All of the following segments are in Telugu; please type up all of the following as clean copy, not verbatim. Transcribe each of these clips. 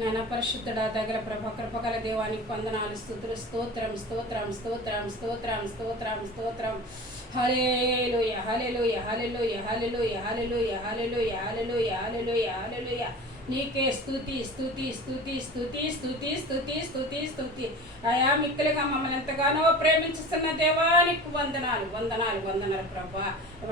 నాయన పరిశుద్ధుడా దగ్గర ప్రభ కృపగల దేవానికి వందనాలు స్తుతులు స్తోత్రం స్తోత్రం స్తోత్రం స్తోత్రం స్తోత్రం స్తోత్రం హల్లెలూయా హల్లెలూయా హల్లెలూయా హల్లెలూయా హల్లెలూయా హల్లెలూయా హల్లెలూయా హల్లెలూయా హల్లెలూయా నీకే స్తుతి స్తుతి స్తుతి స్తుతి స్తుతి స్తుతి స్తుతి స్తుతి అయా మిక్కులుగా మమ్మల్ని ఎంతగానో ప్రేమించుతున్న దేవానికి వందనాలు వందనాలు వందనాలు ప్రభా.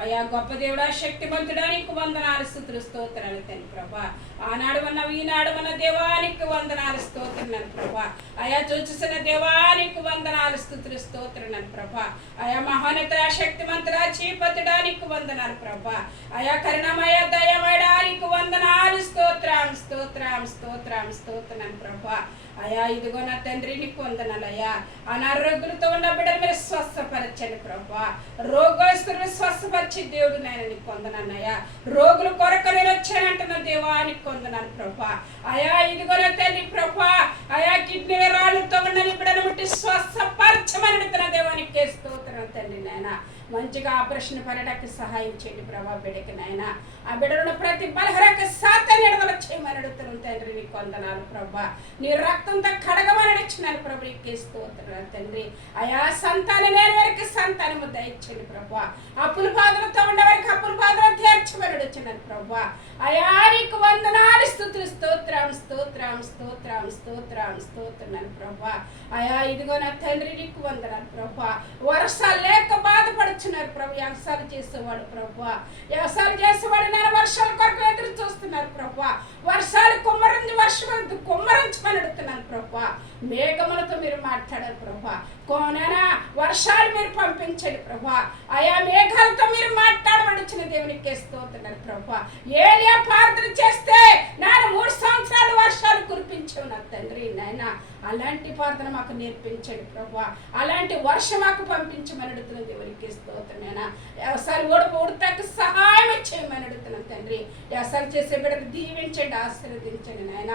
అయా గొప్ప దేవుడా శక్తిమంతుడా నీకు వందనాలు స్తుతులు స్తోత్రాలు తండ్రి ప్రభా. ఆనాడు ఉన్నావు ఈనాడు ఉన్న దేవానికి వందనాలు స్తోత్రాలు ప్రభా. అయా చూచుసిన దేవానికి వందనాలు స్తుతులు స్తోత్రాలు ప్రభా. అయా మహోన్నత శక్తిమంతుడా చీపతుడా నీకు వందనాలు ప్రభా. అయా కరుణమయ దయమయడానికి వందనాలు స్తోత్రం స్తోత్రం స్తోత్రం స్తోత్రం ప్రభా. అయా ఇదిగో నా తండ్రి నీకు వందనాలయ్యా. అనారోగ్యులతో ఉన్న బిడ్డలు మీరు స్వస్థపరచండి ప్రభా. రోగస్తులను స్వస్థపరిచి దేవుడు నాయన నీకు వందనాన్నయ్యా. రోగుల కొరకు నేను వచ్చానంటున్న దేవానికి వందనాలు ప్రభా. అయా ఇదిగో నా తండ్రి ప్రభా. అయా కిడ్నీ రాళ్ళతో ఉన్న బిడ్డలు ముట్టి స్వస్థపరచమని అడుగుతున్న దేవానికి స్తోత్రం తండ్రి నాయన. మంచిగా ఆపరేషన్ పడడానికి సహాయం చేయండి ప్రభా బిడ్డకి నాయన. ఆ బిడ్డలను ప్రతి బలహరక సాతాన్ని ఎడవల చేయమని అడుగుతున్నాను తండ్రి నీకు వందనాలు ప్రభా. నీ రక్తంతో కడగమని అడిచినాను ప్రభు నీకు స్తోత్రాలు తండ్రి. అయా సంతానం లేని వారికి సంతానము దయచేయండి ప్రభా. అప్పుల బాధలతో ఉండే వారికి అప్పుల బాధలు తీర్చమని అడుగుతున్నాను ప్రభా. అయా నీకు వందనాలు స్తుతులు స్తోత్రం స్తోత్రం స్తోత్రం స్తోత్రం స్తోత్రాలు ప్రభా. అయా ఇదిగో నా తండ్రి నీకు వందనాలు ప్రభా. వర్షాలు లేక బాధపడుతున్నారు ప్రభు. వ్యవసాయం చేసేవాడు ప్రభా. వ్యవసాయం చేసేవాడు నేను వర్షాల కొరకు ఎదురు చూస్తున్నారు ప్రభా. వర్షాలు కుమ్మరించమని అడుగుతున్నాను ప్రభా. మేఘములతో మీరు మాట్లాడారు ప్రభా. కోనైనా వర్షాలు మీరు పంపించండి ప్రభా. ఆయా మేఘాలతో మీరు మాట్లాడమనిచ్చిన దేవునికి స్తోత్రాలు ప్రభా. ఏలియా ప్రార్థన చేస్తే నేను 3 సంవత్సరాలు వర్షాలు కురిపించావు నా తండ్రి నాయన. అలాంటి ప్రార్థన మాకు నేర్పించండి ప్రభా. అలాంటి వర్షం మాకు పంపించమని అడుగుతున్న దేవునికి స్తోత్రమేనా. వ్యవసాయం ఓడతాకు సహాయం చేయమని అడుగుతున్నాను తండ్రి. వ్యవసాయం చేసే బిడ్డలు దీవించండి ఆశీర్వదించండి నాయన.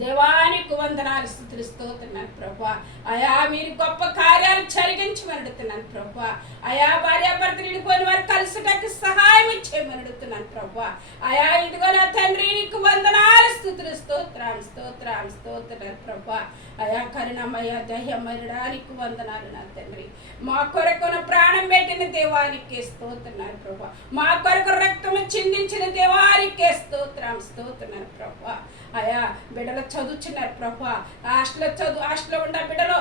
దేవానికి వందనాలు స్తుతులు స్తోత్రాలు ప్రభా. అయా మీరు గొప్ప కార్యాలు జరిగించమని అడుగుతున్నాను ప్రభా. అయా భార్యాభర్తలు విడిపోయిన వారు కలిసిటకు సహాయం చేయమని అడుగుతున్నాను ప్రభా. అయా ఇదిగో నా తండ్రి నీకు వందనాలు స్తుతులు స్తోత్రాలు స్తోత్రాలు స్తోత్రాలు ప్రభా. అయా కరుణమయ దయమయడానికి వందనాలు నా తండ్రి. మా కొరకు ప్రాణం పెట్టిన దేవానికి స్తోత్రాలు ప్రభా. మా కొరకు రక్తము చిందించిన దేవానికి స్తోత్రం స్తోత్రాలు ప్రభా. అయా బిడ్డలు చదువుతున్నారు ప్రభా. హాస్టల్లో ఉన్న బిడ్డలు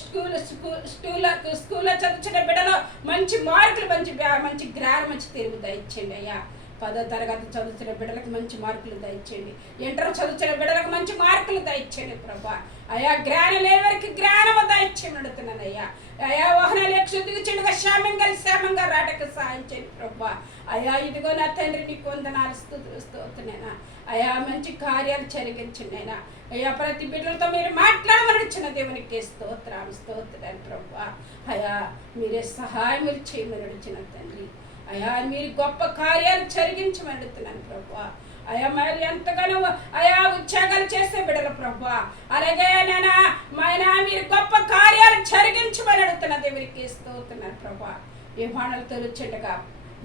స్కూల్లో చదువుతున్న బిడ్డలు మంచి మార్కులు మంచి జ్ఞానం మంచి తెలుగు దయచేయండి అయ్యా. 10వ తరగతి చదువుతున్న బిడ్డలకు మంచి మార్కులు దయచేయండి. ఇంటర్ చదువుతున్న బిడ్డలకు మంచి మార్కులు దయచేయండి ప్రభా. అయా జ్ఞానం లేని వారికి జ్ఞానము దయచేయమని అడుగుతున్నాను అయ్యా. అయా వాహనాలు క్షుద్దిగా క్షేమంగా రాటకు సహాయం చేయండి ప్రభా. అయా ఇదిగో నా తండ్రి నీకు వందనాలు స్తోత్రనేనా. అయా మంచి కార్యాలు జరిగించండి అయినా. అయ్యా ప్రతి బిడ్డలతో మీరు మాట్లాడమనిచ్చిన దేవునికి స్తోత్రాలు ప్రభా. అయా మీరే సహాయం చేయమని అడిచిన తండ్రి. అయా మీరు గొప్ప కార్యాలు జరిగించమని అడుగుతున్నాను ప్రభా. అయా మరి ఎంతగానో అయా ఉద్యోగాలు చేసే బిడ్డలు ప్రభా. అలాగే నాయనా మీరు గొప్ప కార్యాలు జరిగించమని అడుగుతున్న దేవునికి స్తోత్రాలు ప్రభా. విమానాలు తొలచిండగా,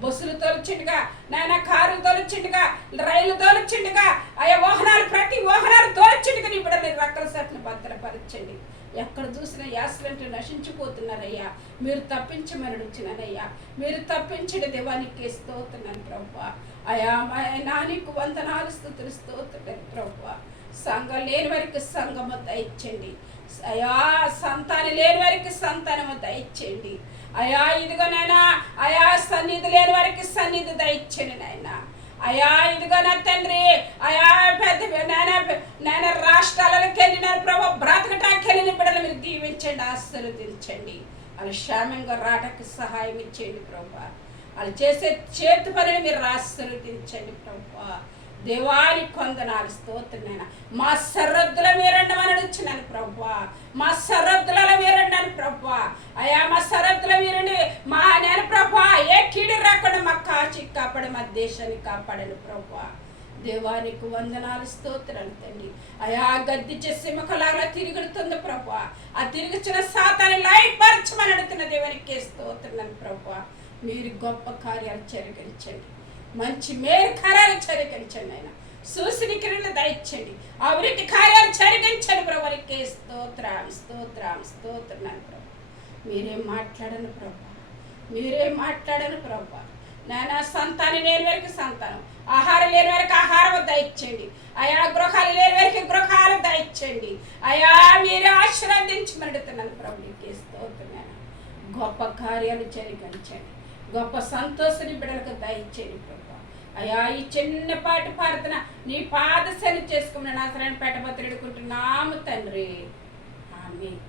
బస్సులు తోలుచిండగా, నాయన కారులు తోలుచిండగా, రైలు తోలుచిండగా, ఆయా వాహనాలు ప్రతి వాహనాలు తోలుచిండగా నీ బిడ్డలు రక్కల సట్ను భద్రపరచండి. ఎక్కడ చూసినా యాక్సిడెంట్లు నశించిపోతున్నారయ్యా. మీరు తప్పించమని అడుగుతున్నానయ్యా. మీరు తప్పించండి దేవానికి స్తోత్రాలు ప్రభా. అయా నానికి వందనాలు స్తుతులు స్తోత్రాలు ప్రభా. సంఘం లేని వారికి సంఘము దయచేయండి అయా. సంతానం లేని వారికి సంతానము దయచేయండి అయా. ఇదిగో నాయనా అయా సన్నిధి లేని వారికి సన్నిధి దయచేయండి నాయన. అయా ఇదిగో నా తండ్రి అయా పెద్ద నాయన రాష్ట్రాలకు వెళ్ళినారు ప్రభా. బ్రతకటానికి వెళ్ళిన బిడ్డలు మీరు దీవించండి ఆశీర్వదించండి. వాళ్ళు క్షేమంగా రాటకు సహాయం ఇచ్చేయండి ప్రభా. వాళ్ళు చేసే చేతి పనిని మీరు ఆశీర్వదించండి ప్రభా. దేవానికి వందనాలు స్తోత్రనైనా. మా సరద్దుల మీరండమని అడుగుతున్నాను ప్రభా. మా సరద్దులలో మీరండని ప్రభా. అయా మా సరద్దుల మీరండి మా నేను ప్రభా. ఏ కీడు రాకుండా మా కాచి కాపాడు, మా దేశాన్ని కాపాడను ప్రభా. దేవానికి వందనాలు స్తోత్రాలు తండ్రి. అయా గద్దించే సింహలాగా తిరుగుతుంది ప్రభా. ఆ తిరుగుచిన సాతాన్ని లయపరచమని అడుగుతున్న దేవానికి స్తోత్రాలు ప్రభా. మీరు గొప్ప కార్యాలు జరిగించండి. మంచి మేలు కార్యాలు జరిగించండి ఆయన. సూసిని క్రియలు దయచేయండి అభివృద్ధి కార్యాలు జరిగించండి ప్రభు. వారికి స్తోత్రం స్తోత్రం స్తోత్రం ప్రభు. మీరేం మాట్లాడను ప్రభు, మీరేం మాట్లాడను ప్రభు. నాయన సంతానం లేని వారికి సంతానం, ఆహారం లేని వారికి ఆహారం దయచేయండి అయా. గృహాలు లేని వారికి గృహాలు దయచేయండి అయా. మీరే ఆశీర్వదించమని అడుగుతున్నాను ప్రభు. నీకే స్తోత్రం. గొప్ప కార్యాలు జరిగించండి, గొప్ప సంతోషాన్ని బిడ్డలకు దయచేయండి ప్రభు. అయా ఈ చిన్నపాటి ప్రార్థన నీ పాదశని చేసుకున్న నాసరాన్ని పెట్టబోతుడుకుంటున్నాము తండ్రి. ఆమేన్.